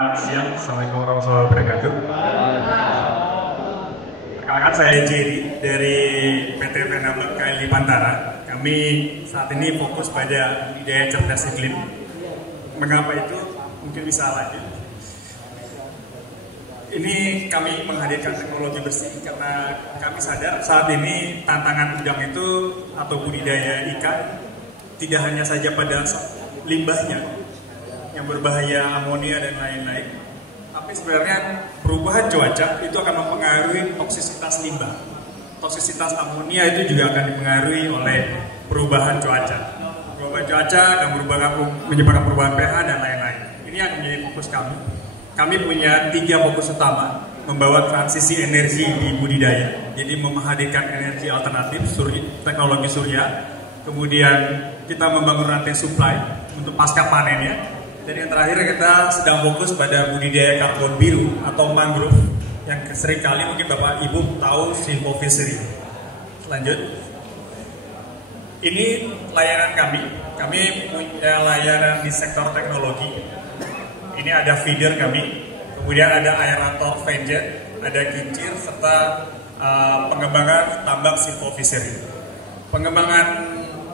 Selamat siang, Assalamualaikum warahmatullahi wabarakatuh. Perkenalkan saya Jerry dari PT Penambang KLI Pantara. Kami saat ini fokus pada budidaya cerdas iklim. Mengapa itu? Mungkin bisa lanjut. Ini kami menghadirkan teknologi bersih karena kami sadar saat ini tantangan udang itu atau budidaya ikan tidak hanya saja pada limbahnya yang berbahaya, amonia dan lain-lain, tapi sebenarnya perubahan cuaca itu akan mempengaruhi toksisitas limbah. Toksisitas amonia itu juga akan dipengaruhi oleh perubahan cuaca. Perubahan cuaca akan menyebabkan perubahan pH dan lain-lain. Ini yang menjadi fokus kami. Kami punya 3 fokus utama: membawa transisi energi di budidaya, jadi menghadirkan energi alternatif, teknologi surya. Kemudian kita membangun rantai supply untuk pasca panennya. Dan yang terakhir kita sedang fokus pada budidaya karbon biru atau mangrove yang seringkali mungkin Bapak Ibu tahu silvofishery. Lanjut. Ini layanan kami. Kami punya layanan di sektor teknologi. Ini ada feeder kami, kemudian ada aerator fanjet, ada kincir, serta pengembangan tambak silvofishery. Pengembangan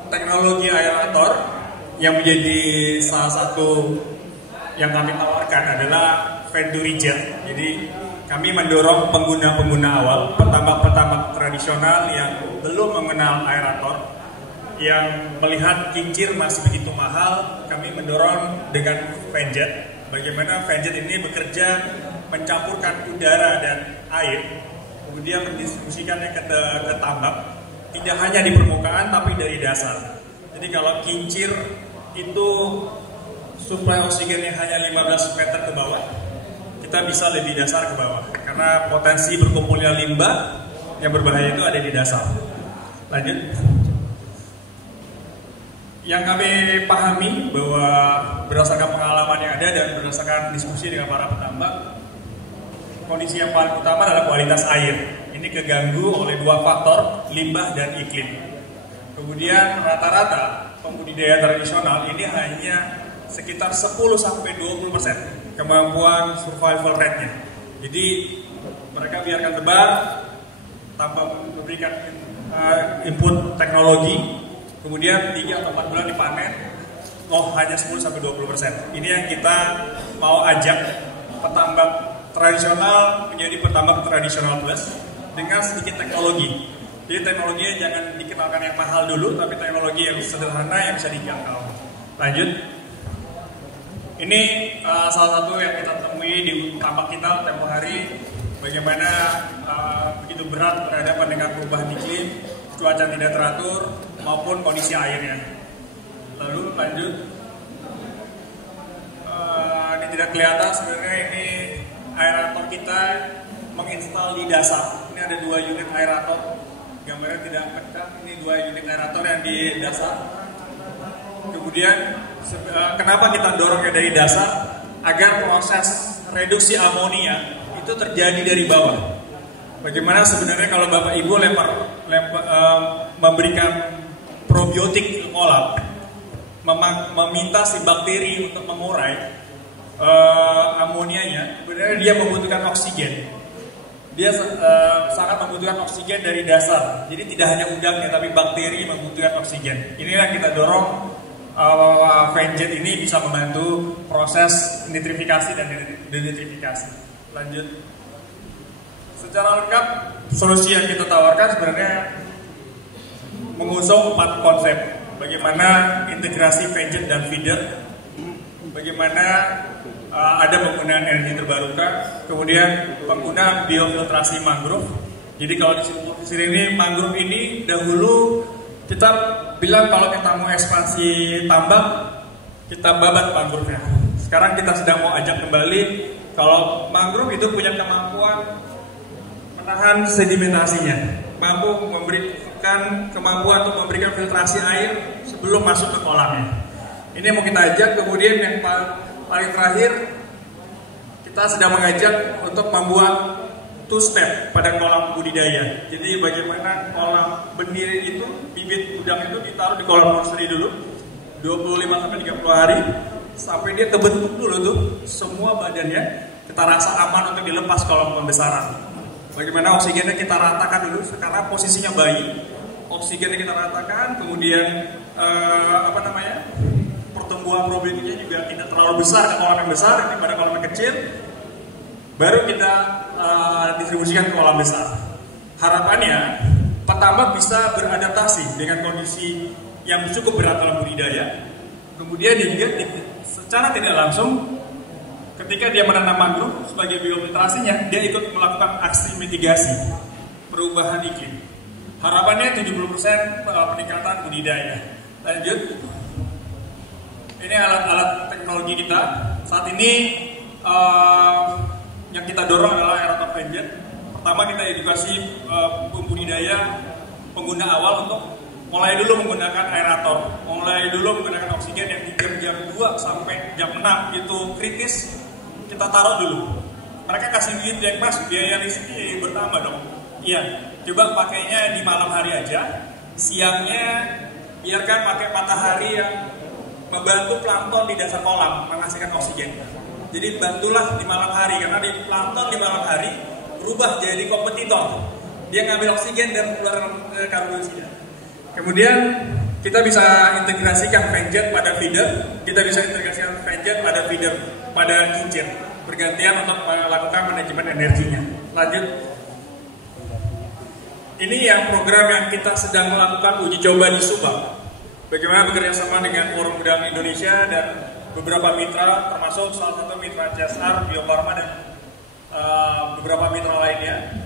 teknologi aerator yang menjadi salah satu yang kami tawarkan adalah Venturi Jet. Jadi kami mendorong pengguna-pengguna awal, petambak-petambak tradisional yang belum mengenal aerator, yang melihat kincir masih begitu mahal. Kami mendorong dengan Venjet. Bagaimana Venjet ini bekerja mencampurkan udara dan air, kemudian mendistribusikannya ke tambak, tidak hanya di permukaan tapi dari dasar. Jadi kalau kincir itu suplai oksigennya hanya 15 meter ke bawah, kita bisa lebih dasar ke bawah, karena potensi berkumpulnya limbah yang berbahaya itu ada di dasar. Lanjut. Yang kami pahami bahwa berdasarkan pengalaman yang ada dan berdasarkan diskusi dengan para petambak, kondisi yang paling utama adalah kualitas air. Ini keganggu oleh 2 faktor, limbah dan iklim. Kemudian rata-rata pembudidaya tradisional ini hanya sekitar 10-20% kemampuan survival rate-nya. Jadi mereka biarkan tebar tanpa memberikan input teknologi. Kemudian 3 atau 4 bulan dipanen, hanya 10-20%. Ini yang kita mau ajak petambak tradisional menjadi petambak tradisional plus dengan sedikit teknologi. Jadi teknologinya jangan dikenalkan yang mahal dulu, tapi teknologi yang sederhana yang bisa dijangkau. Lanjut. Ini salah satu yang kita temui di tambak kita tempoh hari. Bagaimana begitu berat berhadapan dengan perubahan iklim, cuaca tidak teratur, maupun kondisi airnya. Lalu lanjut. Ini tidak kelihatan sebenarnya, ini aerator kita menginstal di dasar. Ini ada 2 unit aerator. Gambarnya tidak pecah. Ini 2 unit aerator yang di dasar. Kemudian kenapa kita dorongnya dari dasar? Agar proses reduksi amonia itu terjadi dari bawah. Bagaimana sebenarnya kalau Bapak Ibu memberikan probiotik ke kolam, meminta si bakteri untuk mengurai amonianya, sebenarnya dia membutuhkan oksigen. Dia sangat membutuhkan oksigen dari dasar. Jadi tidak hanya udangnya, tapi bakteri membutuhkan oksigen. Inilah yang kita dorong. Venjet ini bisa membantu proses nitrifikasi dan denitrifikasi. Lanjut. Secara lengkap, solusi yang kita tawarkan sebenarnya mengusung 4 konsep. Bagaimana integrasi venjet dan feeder, bagaimana ada penggunaan energi terbarukan, kemudian penggunaan biofiltrasi mangrove. Jadi kalau di sini mangrove ini dahulu kita bilang kalau kita mau ekspansi tambak, kita babat mangrove-nya. Sekarang kita sedang mau ajak kembali kalau mangrove itu punya kemampuan menahan sedimentasinya, mampu memberikan kemampuan untuk memberikan filtrasi air sebelum masuk ke kolamnya. Ini mau kita ajak. Kemudian yang paling terakhir, kita sedang mengajak untuk membuat 2 step pada kolam budidaya. Jadi bagaimana kolam benih itu, bibit udang itu ditaruh di kolam nursery dulu 25-30 hari. sampai dia kebentuk dulu tuh semua badannya, kita rasa aman untuk dilepas kolom pembesaran. Bagaimana oksigennya kita ratakan dulu, karena posisinya bayi, oksigennya kita ratakan, kemudian pertumbuhan probabilitasnya juga tidak terlalu besar ke kolam yang besar daripada kolam yang kecil, baru kita distribusikan ke kolam besar. Harapannya petambak bisa beradaptasi dengan kondisi yang cukup berat dalam budidaya. Kemudian dia juga secara tidak langsung ketika dia menanam mangrove sebagai biofiltrasinya, dia ikut melakukan aksi mitigasi perubahan iklim. Harapannya 70% peningkatan budidaya. Lanjut. Ini alat-alat teknologi kita. Saat ini yang kita dorong adalah aerator fan-jet. Pertama kita edukasi pembudidaya pengguna awal untuk mulai dulu menggunakan aerator, mulai dulu menggunakan oksigen yang di jam 2 sampai jam 6 itu kritis, kita taruh dulu. Mereka kasih duit yang mas, biaya listrik bertambah dong. Iya, coba pakainya di malam hari aja, siangnya biarkan pakai matahari yang membantu plankton di dasar kolam menghasilkan oksigen. Jadi bantulah di malam hari, karena di plankton di malam hari berubah jadi kompetitor. Dia ngambil oksigen dan keluar karbon dioksida. Kemudian kita bisa integrasikan fan-jet pada feeder, kita bisa integrasikan fan-jet pada feeder pada kincir, bergantian untuk melakukan manajemen energinya. Lanjut. Ini yang program yang kita sedang melakukan uji coba di Subang. Bagaimana bekerja sama dengan Forum Udang Indonesia dan beberapa mitra, termasuk salah satu mitra CSR, Bio Farma dan beberapa mitra lainnya.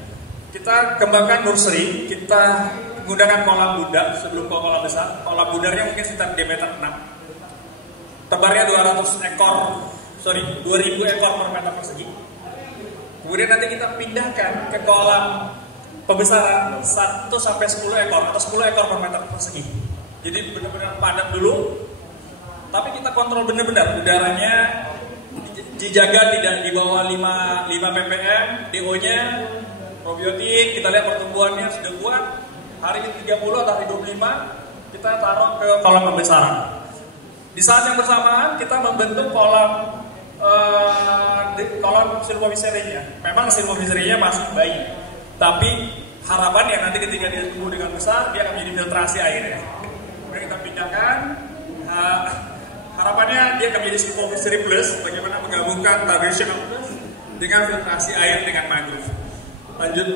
Kita kembangkan nursery, kita menggunakan kolam bundar sebelum ke kolam besar. Kolam bundarnya mungkin sekitar diameter 6. Tebarnya 2000 ekor per meter persegi. Kemudian nanti kita pindahkan ke kolam pembesaran 1 sampai 10 ekor atau 10 ekor per meter persegi. Jadi benar-benar padat dulu. Tapi kita kontrol benar-benar udaranya dijaga tidak di bawah 5 ppm, DO-nya probiotik, kita lihat pertumbuhannya sudah kuat. Hari 30 atau hari 25 kita taruh ke kolam pembesaran. Di saat yang bersamaan kita membentuk kolam silvofiserinya. Memang silvofiserinya masih bayi, tapi harapannya nanti ketika dia tumbuh dengan besar dia akan menjadi filtrasi airnya. Kemudian kita pindahkan. Harapannya dia akan menjadi silvofiseri plus. Bagaimana menggabungkan traditional plus dengan filtrasi air dengan mangrove. Lanjut.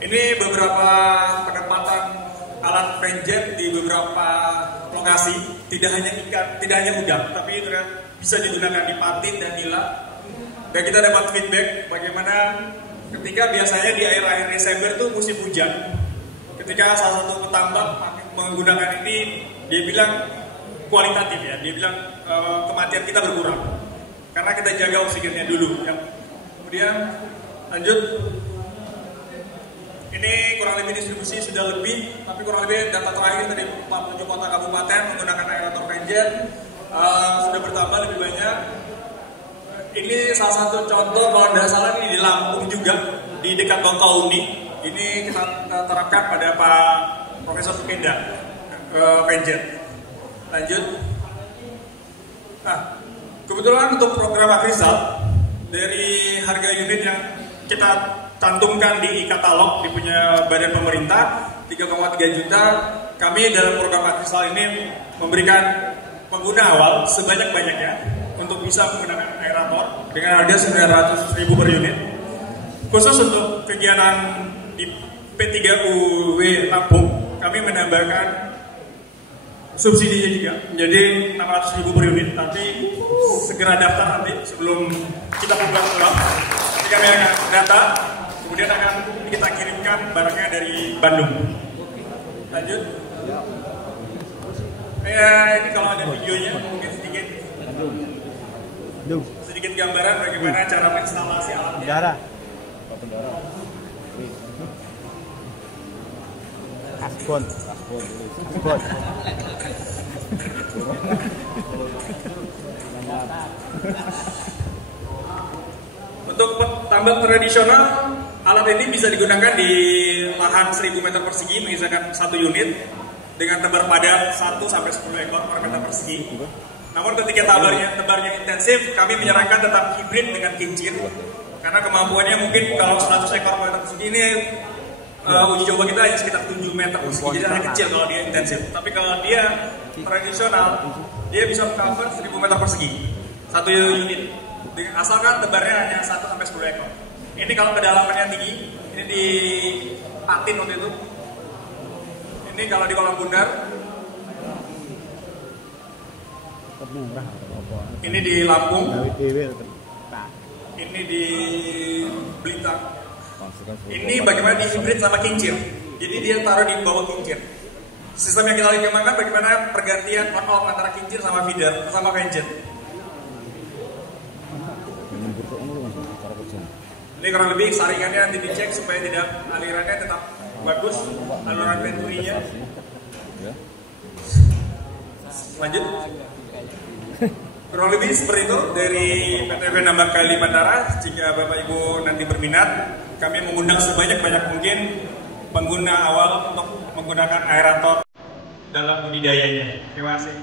Ini beberapa penempatan alat fan-jet di beberapa lokasi, tidak hanya ikan, tidak hanya udang, tapi bisa digunakan di patin dan nila. Dan kita dapat feedback bagaimana ketika biasanya di akhir-akhir Desember itu musim hujan. Ketika salah satu petambak menggunakan ini, dia bilang kualitatif ya, dia bilang kematian kita berkurang karena kita jaga oksigennya dulu. Kemudian lanjut. Ini kurang lebih distribusi sudah lebih, tapi kurang lebih data terakhir dari 47 kota kabupaten menggunakan aerator fan-jet sudah bertambah lebih banyak. Ini salah satu contoh, kalau tidak salah ini di Lampung juga, di dekat Bangkauni. Ini kita terapkan pada Pak Profesor Sukenda fan-jet. Lanjut. Nah, kebetulan untuk program Agrisal dari harga unit yang kita cantumkan di e-katalog di punya badan pemerintah 3,3 juta. Kami dalam program Agrisal ini memberikan pengguna awal sebanyak-banyaknya untuk bisa menggunakan aerator dengan harga 900.000 per unit. Khusus untuk kegiatan di P3UW Lampung, kami menambahkan subsidinya juga menjadi 600.000 per unit. Tapi segera daftar nanti sebelum kita buka surat. Kami akan data, kemudian akan kita kirimkan barangnya dari Bandung. Lanjut. Ini kalau ada videonya mungkin sedikit gambaran bagaimana cara menginstalasi alatnya. Aspon. Untuk tambak tradisional, alat ini bisa digunakan di lahan 1000 meter persegi, mengisahkan 1 unit dengan tebar padat 1 sampai 10 ekor per meter persegi. Namun ketika tebarnya intensif, kami menyarankan tetap hibrid dengan kincir. Karena kemampuannya mungkin kalau 100 ekor per meter persegi ini uji coba kita hanya sekitar 7 meter persegi, jadi hanya kecil kalau dia intensif. Tapi kalau dia tradisional, dia bisa cover 1000 meter persegi, satu unit. Asalkan tebarnya hanya 1-10 ekor. Ini kalau kedalamannya tinggi, ini di Patin waktu itu. Ini kalau di kolam bundar. Ini di Lampung. Ini di Blitar. Ini bagaimana di hibrid sama kincir. Jadi dia taruh di bawah kincir. Sistem yang kita lagi kembangkan bagaimana pergantian on-off antara kincir sama feeder sama venget. Ini kurang lebih saringannya nanti dicek supaya tidak alirannya tetap bagus, aluran venturinya. Lanjut. Kurang lebih seperti itu dari PTV Nambang Kali Bandara. Jika Bapak Ibu nanti berminat, kami mengundang sebanyak-banyak mungkin pengguna awal untuk menggunakan aerator dalam budidayanya. Terima kasih.